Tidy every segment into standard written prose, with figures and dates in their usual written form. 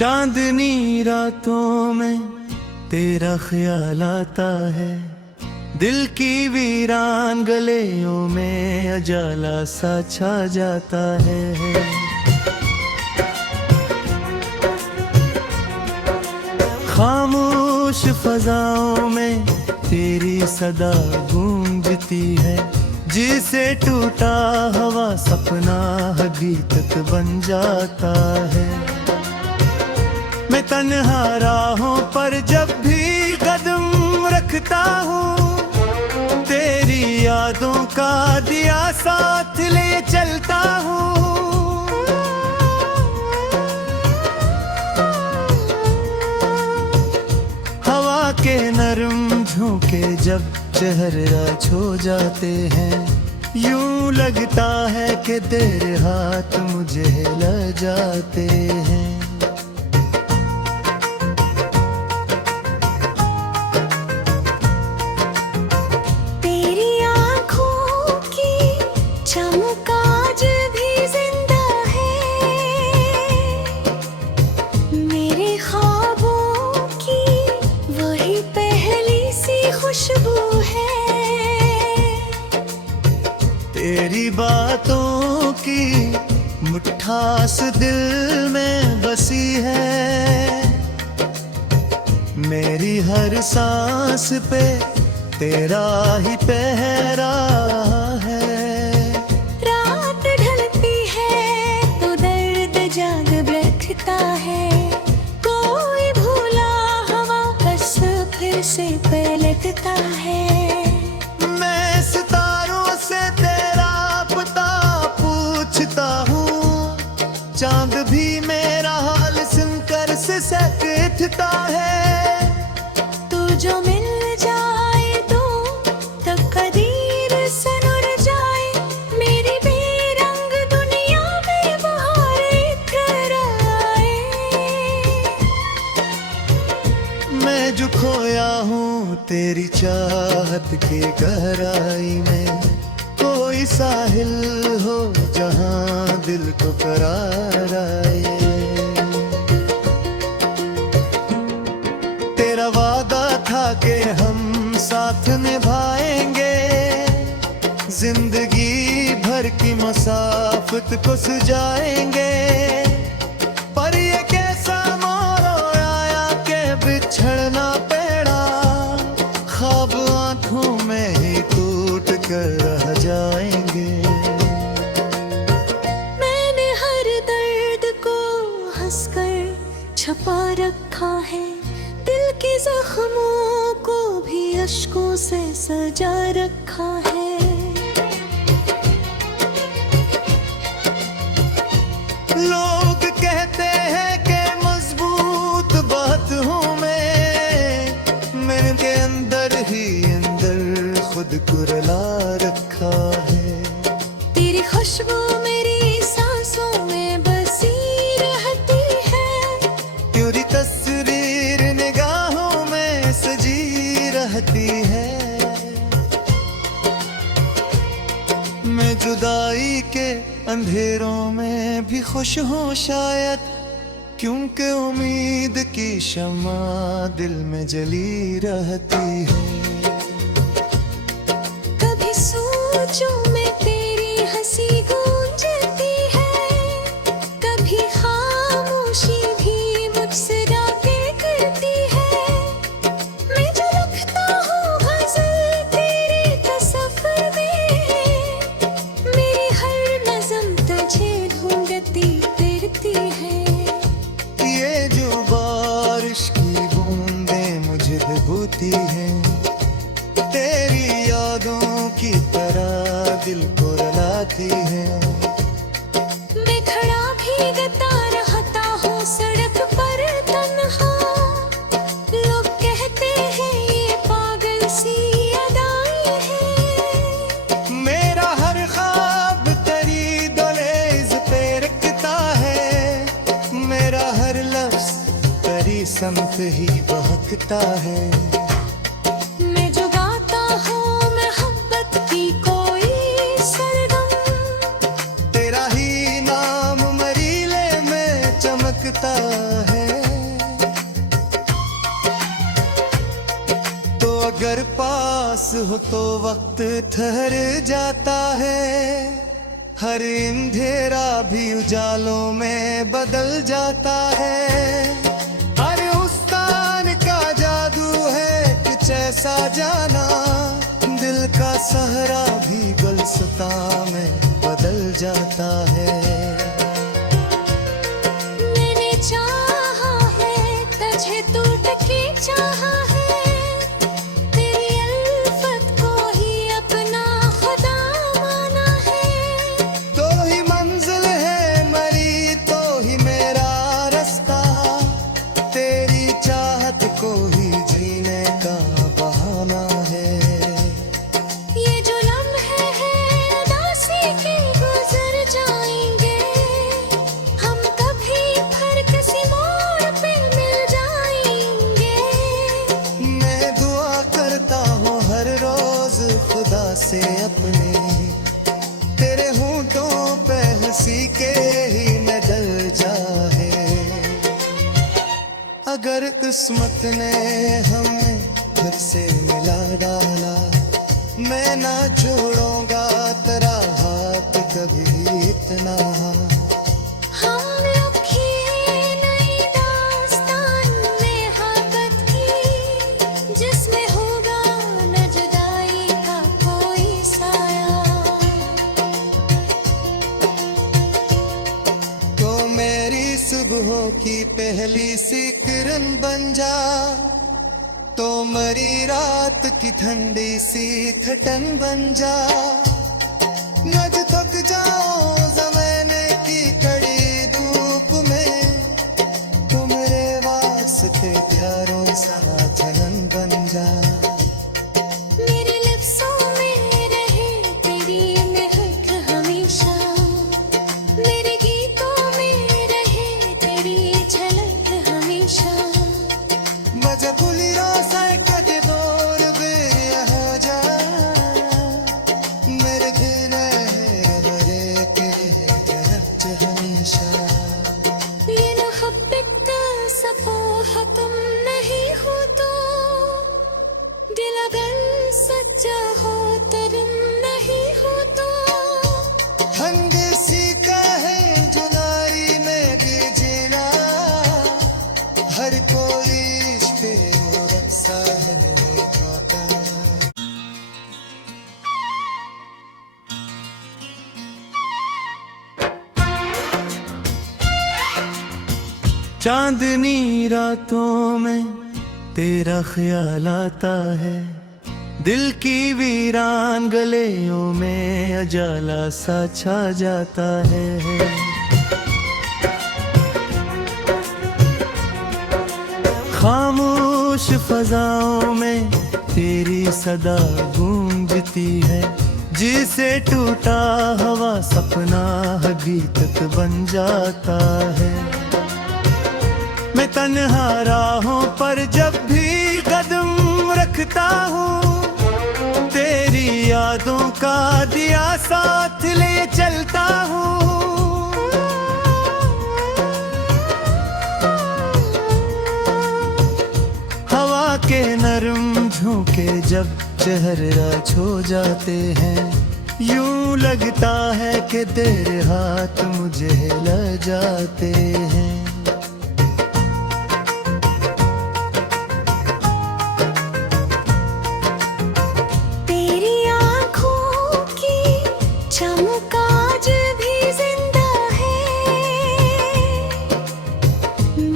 चांदनी रातों में तेरा ख्याल आता है, दिल की वीरान गलियों में उजाला सा छा जाता है। खामोश फजाओं में तेरी सदा गूंजती है, जिसे टूटा हवा सपना हकीकत बन जाता है। मैं तन्हा राहों पर जब भी कदम रखता हूँ, तेरी यादों का दिया साथ ले चलता हूँ। हवा के नरम झोंके जब चेहरा छो जाते हैं, यूं लगता है कि तेरे हाथ मुझे हिला जाते हैं। खुशबू है तेरी बातों की मिठास दिल में बसी है, मेरी हर सांस पे तेरा ही पहरा है। रात ढलती है तो दर्द जाग बैठता है, कोई भूला हवा बस फिर से पलटता है। मैं सितारों से तेरा पता पूछता हूँ, चांद भी मेरा हाल सुनकर सिसकता है। तू जो मिल जाए तो तकदीर से नुर जाए, मेरी बेरंग दुनिया में बहार इतर आए। मैं जो खोया हूँ तेरी चाहत की गहराई में, कोई साहिल हो जहाँ दिल को करार आए। तेरा वादा था कि हम साथ निभाएंगे, जिंदगी भर की मसाफत को सुझाएंगे। पर ये कैसा मोड़ आया कि बिछड़ना पड़ा, ख्वाब आंखों में ही टूट कर रह जाएंगे। मैंने हर दर्द को हंसकर छपा रखा है, दिल के जख्मों को भी अश्कों से सजा रखा है। लोग कहते हैं कि मजबूत बात हूँ मैं, मेरे अंदर ही अंदर खुद को रुला रखा है। तेरी खुशबू मेरी सांसों में बसी रहती है, तेरी तस्वीर निगाहों में सजी रहती है। मैं जुदाई के अंधेरों में भी खुश हूँ शायद, क्योंकि उम्मीद की शम्मा दिल में जली रहती है। कभी सोचूं मैं तेरी हंसी गूंजती है, कभी खामोशी भी मुझसे रातें करती है। मैं जो लिखता हूँ गज़ल तेरे तसव्वुर में, मेरी हर नज़्म तुझे ढूंढती फिरती है। ये जो बारिश की बूंदें मुझे भिगोती हैं, तेरी यादों की तरह दिल को रुलाती हैं। मैं खड़ा भीगता रहता हूँ सड़क पर तन्हा, लोग कहते हैं ये पागल सी अदाएं हैं। मेरा हर ख्वाब तेरी दहलीज पे रखता है, मेरा हर लफ्ज़ तेरी समत ही बहकता है। मैं जो गाता हूँ मोहब्बत की कोई सरगम, तेरा ही नाम मरीले में चमकता है। पास हो तो वक्त ठहर जाता है, हर अंधेरा भी उजालों में बदल जाता है। अरे उस्तान का जादू है कुछ ऐसा जाना, दिल का सहरा भी गुलसिता में बदल जाता है। मैंने चाहा है तुझे टूट के चाहा है, तेरी अल्फत को ही अपना खुदा माना है। तो ही मंजिल है मरी तो ही मेरा रास्ता, तेरी चाहत को ही जीने का बहाना है। ये जो लम्हे हैं उदासी के गुजर जाएंगे, हम कभी फिर किसी मोड़ पे मिल जाएंगे। मैं दुआ करता हूँ हर रोज खुदा से अपने, तेरे होंठों पे हंसी के ही न डल जाए। अगर किस्मत ने हमें फिर से मिला डाला, मैं ना छोड़ूंगा तेरा हाथ कभी इतना। हम लोग की नई दास्तान में हाकत की, जिसमें होगा न जुदाई का कोई साया। तो मेरी सुबहों की पहली सी किरण बन जा, तो मरी रात की ठंडी सी ठटन बन जा। नज थक जाओ ज़माने की कड़ी धूप में, तू मेरे वास्ते प्यारों सा जलन बन जा। मेरे लफ्ज़ों में रहे तेरी महक हमेशा, मेरे गीतों में रहे तेरी झलक हमेशा। मजबूरी रोसा कदे दूर बेरिया हो जा, मेरे दिल बरे के तरफ हमेशा। ये मोहब्बत सपोह तुम नहीं हो तो, दिल अगर सच्चा हो तुम नहीं हो तो। हंगसी का है जुदाई में भी जीना, हर कोई इश्क़ रखसा है खाता। चांदनी रातों में तेरा ख्याल आता है, दिल की वीरान गलियों में अजाला सा छा जाता है। खामोश फजाओं में तेरी सदा गूंजती है, जिसे टूटा हवा सपना हकीकत बन जाता है। मैं तन्हा राहों पर जब भी कदम रखता हूँ, तेरी यादों का दिया साथ ले चलता हूँ। हवा के नरम झोंके जब चेहरा छू जाते हैं, यूं लगता है कि तेरे हाथ मुझे ल जाते हैं। तेरी आँखों की चमक आज भी जिंदा है,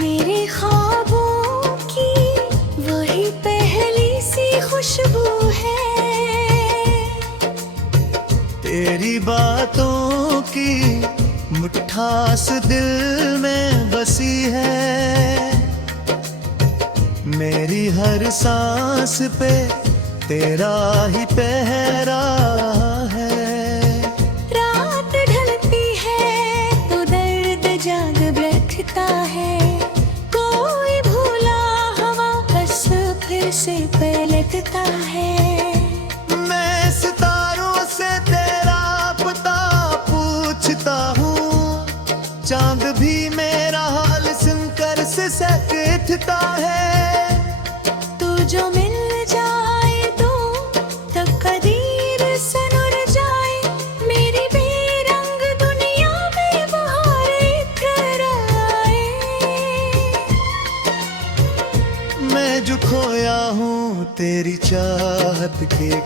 मेरे ख्वाबों की वही पहली सी खुशबू है। तेरी बातों की मिठास दिल में बसी है, मेरी हर सांस पे तेरा ही पहरा है। रात ढलती है तो दर्द जाग बैठता है, कोई भूला हवा बस फिर से पलटता है। मैं सितारों से तेरा पता पूछता हूँ, चांद भी मेरा हाल सुनकर सिसकता है। तू जो मिल जाए तो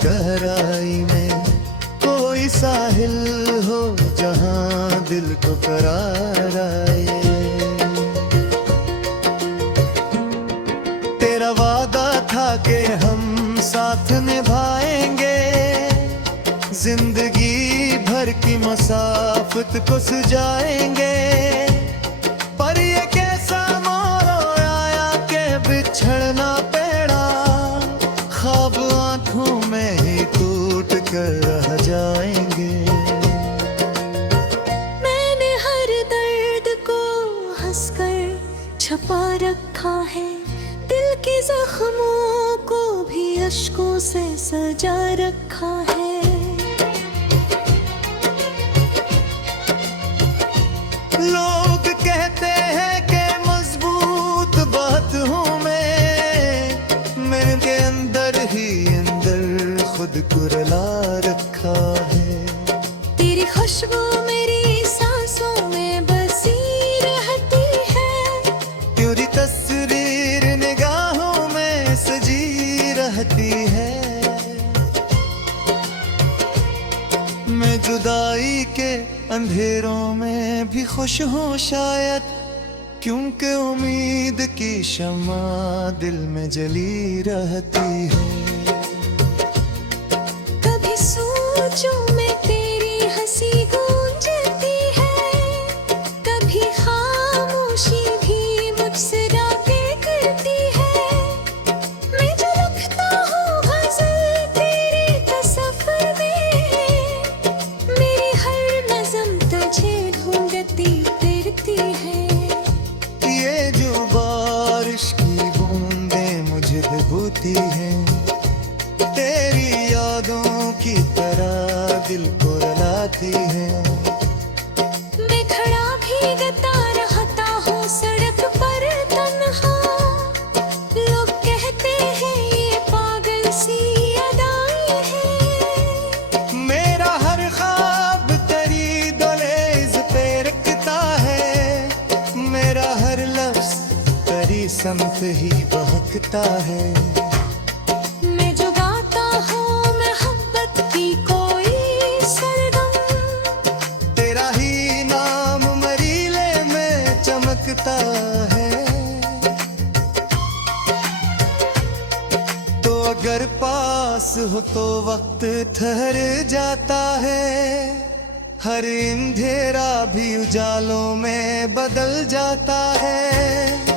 गहराई में कोई साहिल हो जहां दिल को करार आए। तेरा वादा था कि हम साथ निभाएंगे, जिंदगी भर की मसाफत को सजाएंगे। पर ये कैसा मोड़ आया के बिछड़ना पड़ा, ख्वाब आंखों में ही टूट कर रह जाएंगे। मैंने हर दर्द को हंसकर छुपा रखा है, दिल के जख्मों को भी अश्कों से सजा रखा है। लोग कहते हैं कि मजबूत बात हूँ मैं, मेरे अंदर ही अंदर खुद को रुला रखा है। तेरी खुशबू मेरी सांसों में बसी रहती है, तेरी तस्वीर निगाहों में सजी रहती है। मैं जुदाई के अंधेरों में भी खुश हूँ शायद, क्योंकि उम्मीद की शम्मा दिल में जली रहती है। कभी सोचूं मैं तेरी हंसी गूंजती है, कभी खामोशी भी मुझसे रातें करती है। मैं जो लिखता हूँ गज़ल तेरे तसव्वुर में, मेरी हर नज़्म तुझे ढूंढती फिरती है। ये जो बारिश की बूंदें मुझे भिगोती हैं, तेरी यादों की तरह दिल को रुलाती हैं। मैं खड़ा भीगता रहता हूँ सड़क पर तन्हा, लोग कहते हैं ये पागल सी अदाएं हैं। मेरा हर ख्वाब तेरी दहलीज पे रखता है, मेरा हर लफ्ज तेरी समत ही बहकता है। मैं जो गाता हूँ मोहब्बत की कोई सरगम, तेरा ही नाम मरीले में चमकता है। तो अगर पास हो तो वक्त ठहर जाता है, हर अंधेरा भी उजालों में बदल जाता है।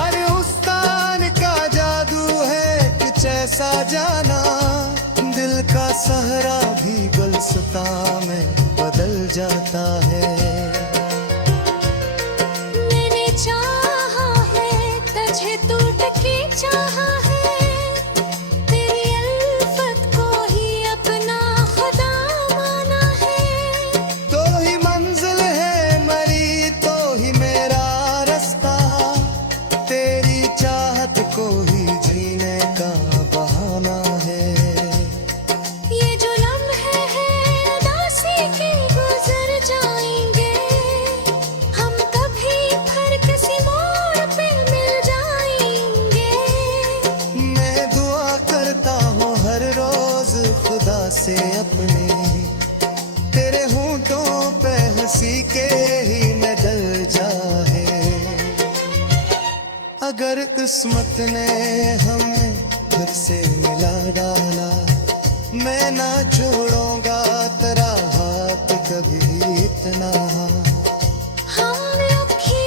अरे उस्तान का जादू है कुछ ऐसा जाना, दिल का सहरा भी गुलस्तां में बदल जाता है। मैंने चाहा है तुझे टूट के चाहा है, तेरी अल्फत को ही अपना खुदा माना है। तो ही मंजिल है मरी तो ही मेरा रास्ता, तेरी चाहत को ही जीने का बहाना है। ये जो लम्हे हैं उदासी के गुजर जाएंगे, हम कभी फिर किसी मोड़ पे मिल जाएंगे। मैं दुआ करता हूँ हर रोज खुदा से अपने, तेरे होंठों पे हंसी के ही न डर जाए। अगर किस्मत ने हमें फिर से मिला डाला, मैं ना छोड़ूंगा तेरा हाथ कभी इतना। हम लोग की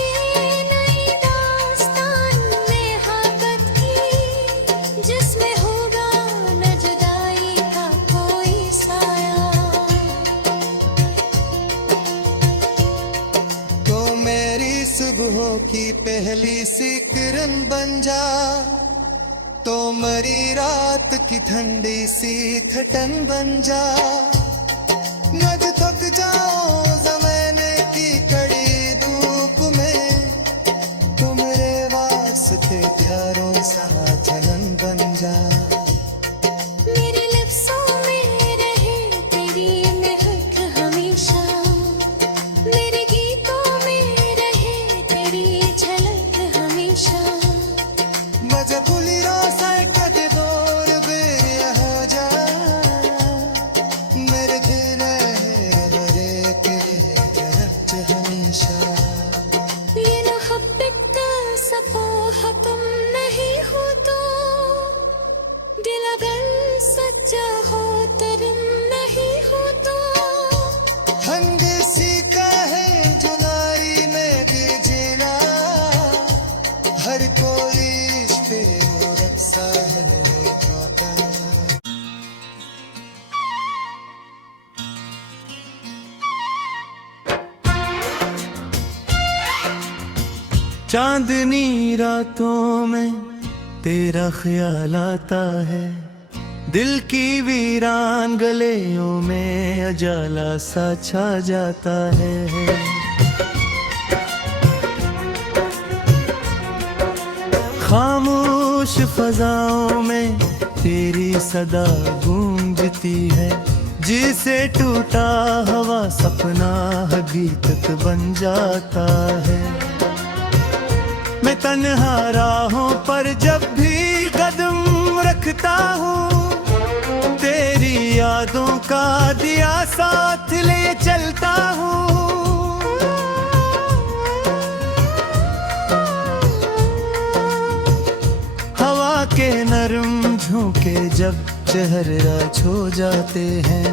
नई दास्तान में हाकत की, जिसमें होगा न जुदाई का कोई साया। तो मेरी सुबहों की पहली सी किरण बन जा, तो मरी रात की ठंडी सी ठटन बन जा। नज थक जाओ ज़माने की कड़ी धूप में, तो मेरे वास्ते प्यारों सा जलन बन जा। मेरे लफ्ज़ों में रहे तेरी महक हमेशा, मेरे गीतों में रहे तेरी झलक हमेशा। मजबूरी रोसा कद दूर बेरिया हो जा, चांदनी रातों में तेरा ख्याल आता है, दिल की वीरान गलियों में उजाला सा छा जाता है। खामोश फजाओं में तेरी सदा गूंजती है, जिसे टूटा हवा सपना हकीकत बन जाता है। मैं तन्हा राहों पर जब भी कदम रखता हूँ, तेरी यादों का दिया साथ ले चलता हूँ। हवा के नरम झोंके जब चेहरा छो जाते हैं,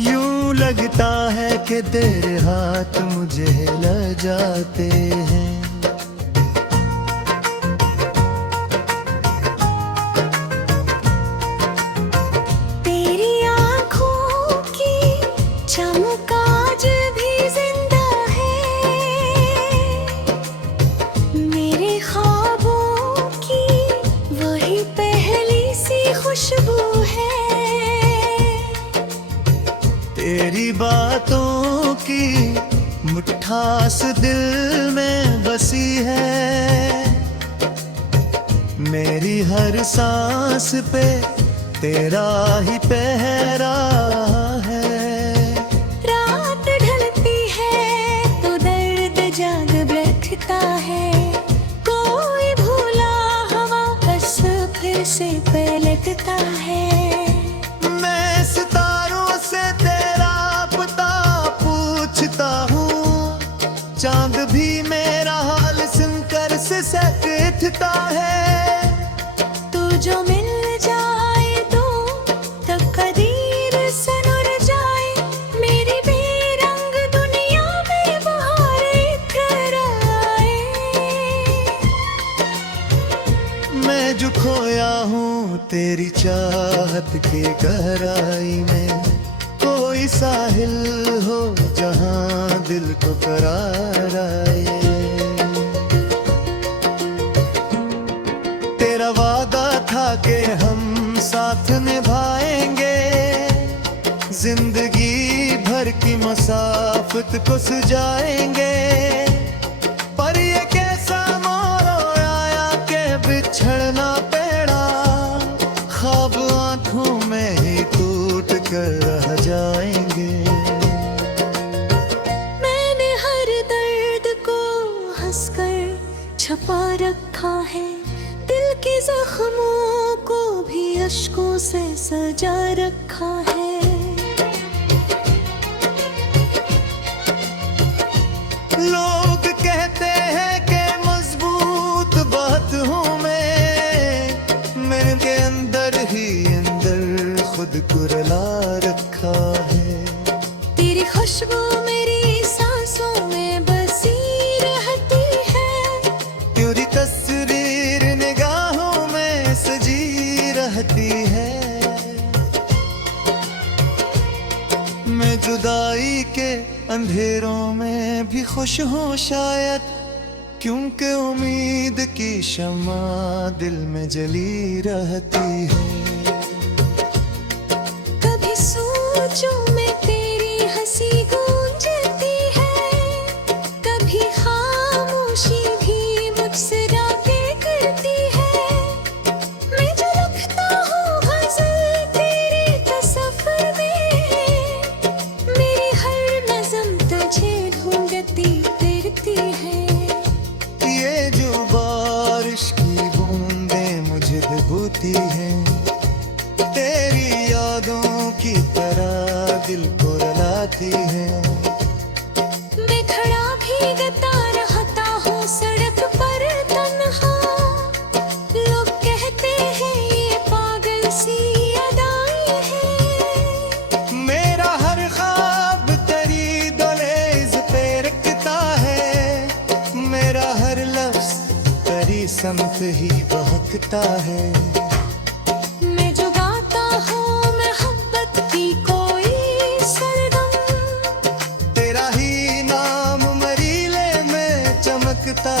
यूं लगता है कि तेरे हाथ मुझे हिला जाते हैं। तेरी आँखों की चमक आज भी जिंदा है, मेरे ख्वाबों की वही पहली सी खुशबू है। तेरी बातों की मिठास दिल में बसी है, मेरी हर सांस पे तेरा ही पहरा है। रात ढलती है तो दर्द जाग बैठता है, कोई भूला हवा बस फिर से पलटता है। मैं सितारों से तेरा पता पूछता हूँ, चांद भी मेरा हाल सुनकर सिसकता है। तू जो मिल जाए तो तकदीर सनुर जाए, मेरी बेरंग दुनिया में बहार इतर आए। मैं जो खोया हूँ तेरी चाहत के गहराई में, कोई साहिल हो जहाँ दिल को करार आए। तेरा वादा था कि हम साथ निभाएंगे, जिंदगी भर की मसाफत को सुझाएंगे। पर ये कैसा मोड़ आया कि बिछड़ना पड़ा, ख्वाब आंखों में ही टूट कर रह जाएंगे। मैंने हर दर्द को हंसकर छपा रखा है, दिल के जख्मों को भी अश्कों से सजा रखा है। लोग कहते हैं कि मजबूत बात हूँ मैं, मेरे अंदर ही अंदर खुद को रुला रखा है। तेरी खुशबू मेरी सांसों में बसी रहती है, तेरी तस्वीर निगाहों में सजी रहती है। मैं जुदाई के अंधेरों में भी खुश हूँ शायद, क्योंकि उम्मीद की शम्मा दिल में जली रहती है। कभी सोचूं मैं तेरी हंसी गूंजती है, कभी खामोशी भी मुझसे रातें करती है। मैं जो लिखता हूँ गज़ल तेरे तसव्वुर में, मेरी हर नज़्म तुझे ढूंढती फिरती है। ये जो बारिश की बूंदें मुझे भिगोती हैं, तेरी यादों की तरह दिल को रुलाती हैं। मैं खड़ा भीगता रहता हूँ सड़क पर तन्हा, लोग कहते हैं ये पागल सी अदाएं हैं। मेरा हर ख्वाब तेरी दहलीज पे रखता है, मेरा हर लफ्ज तेरी समत ही बहकता है। मैं जो गाता हूँ मोहब्बत की कोई सरगम, तेरा ही नाम मरीले में चमकता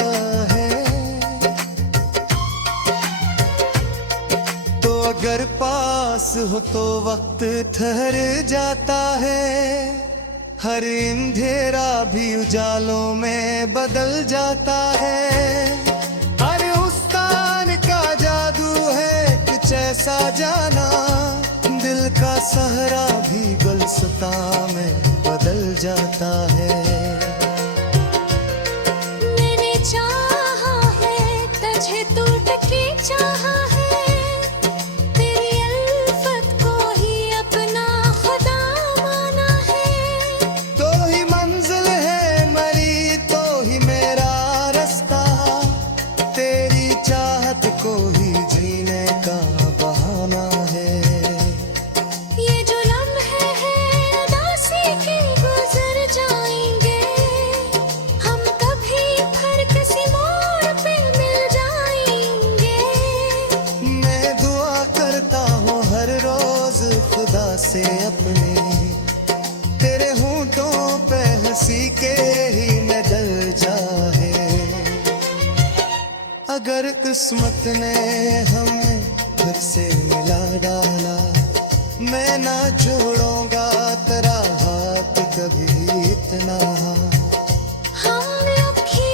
है। वक्त ठहर जाता है, हर अंधेरा भी उजालों में बदल जाता है। अरे उस्तान का जादू है कुछ ऐसा जाना, दिल का सहरा भी गुलसिता में बदल जाता है। मैंने चाहा है तुझे टूट के चाहा है, तेरी अल्फत को ही अपना खुदा माना है। तो ही मंजिल है मरी तो ही मेरा रास्ता, तेरी चाहत को ही जीने का बहाना है। ये जो लम्हे हैं उदासी के गुजर जाएंगे, हम कभी फिर किसी मोड़ पे मिल जाएंगे। मैं दुआ करता हूँ हर रोज खुदा से अपने, तेरे होंठों पे हंसी के ही न डल जाए। अगर किस्मत ने हमें फिर से मिला डाला, मैं ना छोड़ूंगा तेरा हाथ कभी इतना। हम लोग की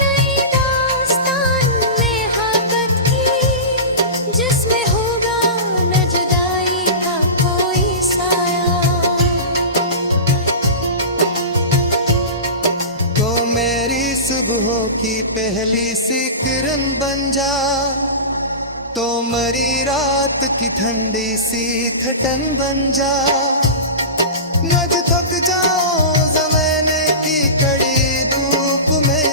नई दास्तान में हाकत की, जिसमें होगा न जुदाई का कोई साया। तो मेरी सुबहों की पहली सी किरण बन जा, तो मरी रात की ठंडी सी ठटन बन जा। नज थक जाओ ज़माने की कड़ी धूप में,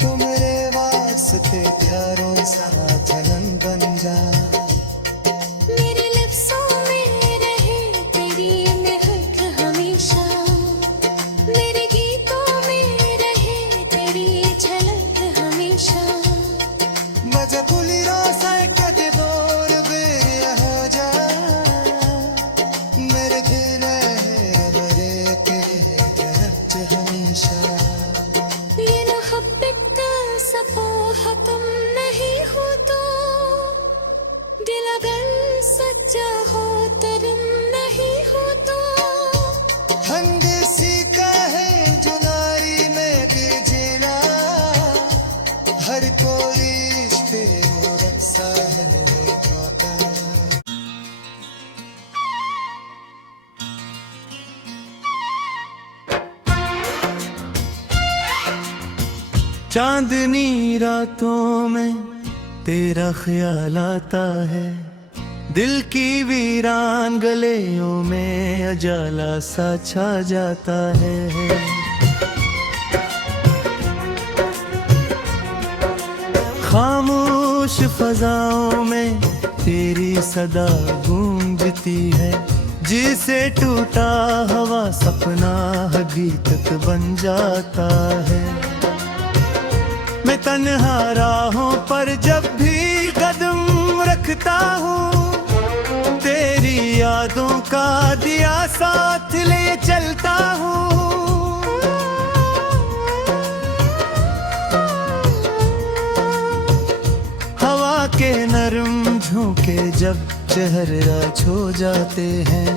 तू मेरे वास्ते प्यारों सा जलन बन जा। मेरे लिप्सों में रहे तेरी महक हमेशा, मेरे गीतों में रहे तेरी झलक हमेशा। मजा भूली रोसा कदे दूर बेरिया हो जा, मेरे दिल बरे के रच हमेशा। ये मोहब्बत सपोह तुम नहीं हो तो, दिल अगर सच्चा हो तुम नहीं हो तो। हंगसी का है जुदाई में भी जीना, हर कोई रिश्ते में रक्षा है माता। चांदनी रातों में तेरा ख्याल आता है, दिल की वीरान गलियों में उजाला सा छा जाता है। खामोश फजाओं में तेरी सदा गूंजती है, जिसे टूटा हवा सपना हकीकत बन जाता है। मैं तन्हा राहों पर जब भी कदम रखता हूँ, तेरी यादों का दिया साथ ले चलता हूँ। हवा के नरम झोंके जब चेहरा छू जाते हैं,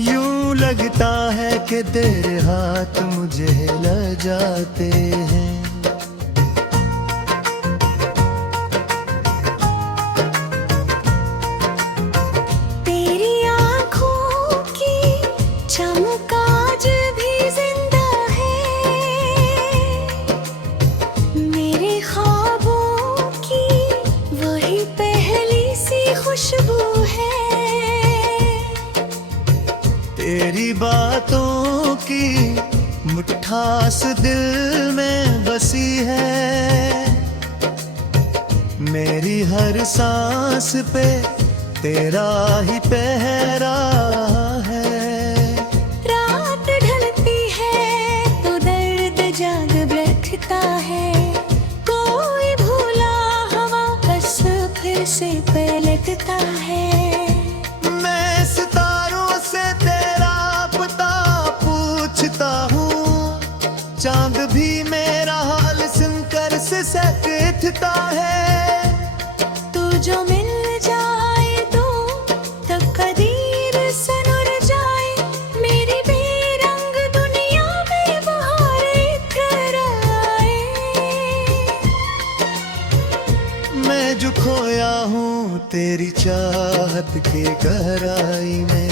यूं लगता है कि तेरे हाथ मुझे ल जाते हैं। तेरी आँखों की चमक आज भी जिंदा है, मेरे ख्वाबों की वही पहली सी खुशबू है। तेरी बातों की मिठास दिल में बसी है, मेरी हर सांस पे तेरा ही पहरा है। रात ढलती है तो दर्द जाग बैठता है, कोई भूला हवा बस फिर से पलटता है। मैं सितारों से तेरा पता पूछता हूँ, चांद भी मेरा हाल सुनकर से सकता है। तू जो मिल जाए तो तब कदी चाहत की गहराई में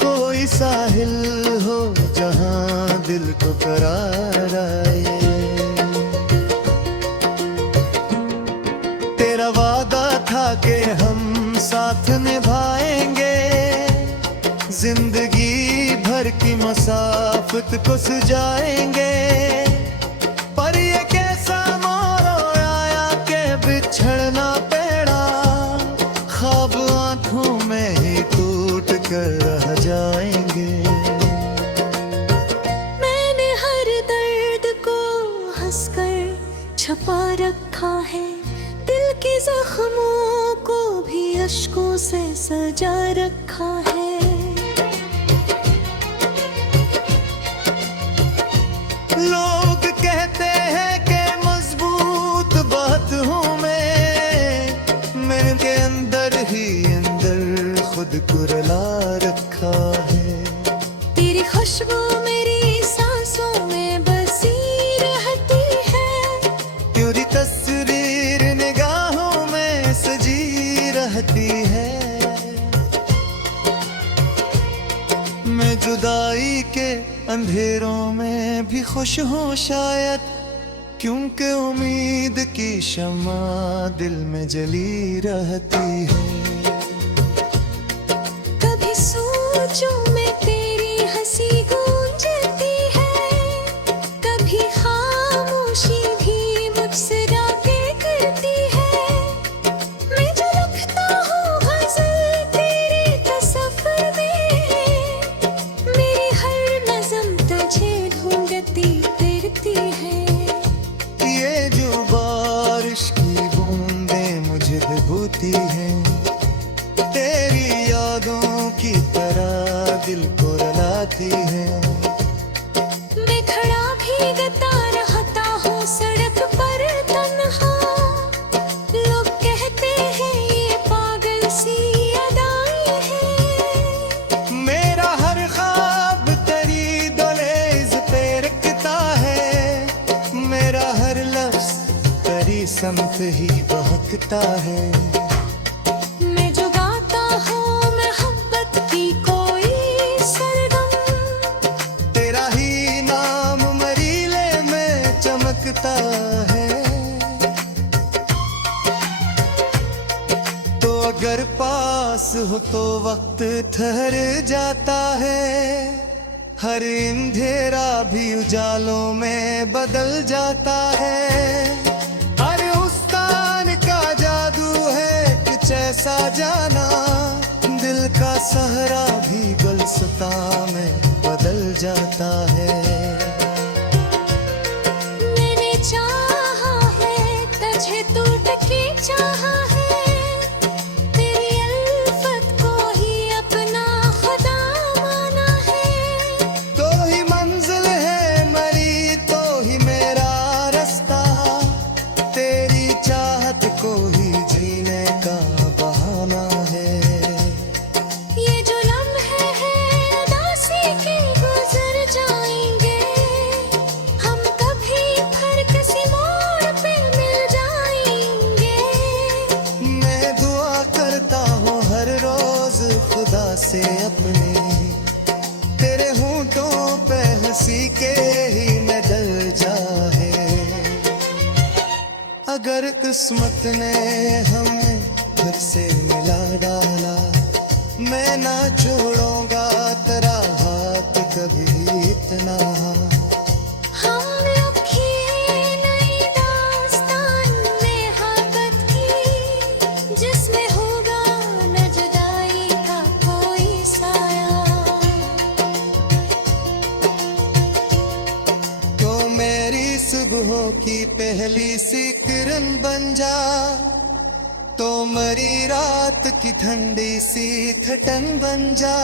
कोई साहिल हो जहां दिल को करार आए। तेरा वादा था कि हम साथ निभाएंगे, जिंदगी भर की मसाफत को सजाएंगे। पर ये कैसा मोड़ आया के बिछड़ना पड़ा, ख्वाब आंखों में ही टूट कर रह जाएंगे। मैंने हर दर्द को हंसकर छुपा रखा है, दिल के जख्मों को भी अश्कों से सजा रखा है। लोग कहते हैं कि मजबूत बात हूँ मैं, मेरे अंदर ही अंदर खुद को रुला रखा है। तेरी खुशबू मेरी सांसों में बसी रहती है, तेरी तस्वीर निगाहों में सजी रहती है। मैं जुदाई के अंधेरों में भी खुश हूँ शायद, क्योंकि उम्मीद की शम्मा दिल में जली रहती है। कभी सोचूं मैं तेरी हंसी गूंजती है, कभी खामोशी भी मुझसे रातें करती है। मैं जो लिखता हूँ गज़ल तेरे तसव्वुर में, मेरी हर नज़म तुझे ढूंढती फिरती है। ये जो बारिश की बूंदें मुझे भिगोती हैं, तेरी यादों की तरह दिल को रुलाती हैं। मैं खड़ा भीगता रहता हूँ सड़क पर तन्हा, लोग कहते हैं ये पागल सी अदाएं हैं। मेरा हर ख्वाब तेरी दहलीज पे रखता है, मेरा हर लफ्ज तेरी समत ही बहकता है। मैं जो गाता हूँ मोहब्बत की कोई सरगम, तेरा ही नाम मरीले में चमकता है। तो अगर पास हो तो वक्त ठहर जाता है, हर अंधेरा भी उजालों में बदल जाता है। अरे उस्तान का जादू है कुछ ऐसा जाना, दिल का सहरा भी गुलसिता में बदल जाता है। मैंने चाहा है तुझे टूट के चाहा है, तेरी अल्फत को ही अपना खुदा माना है। तो ही मंजिल है मरी तो ही मेरा रास्ता, तेरी चाहत को ही जीने का बहाना है। ये जो लम्हे हैं उदासी के गुजर जाएंगे, हम कभी फिर किसी मोड़ पे मिल जाएंगे। मैं दुआ करता हूँ हर रोज खुदा से अपने, तेरे होंठों पे हंसी के ही न डर जाए। अगर किस्मत ने हमें फिर से मिला डाला, मैं ना छोड़ूंगा तेरा हाथ कभी इतना। हम लिखे नई दास्तान में हाकत की, जिसमें होगा न जुदाई का कोई साया। तो मेरी सुबहों की पहली सी किरण बन जा, तो मरी रात की ठंडी सी ठटन बन जा।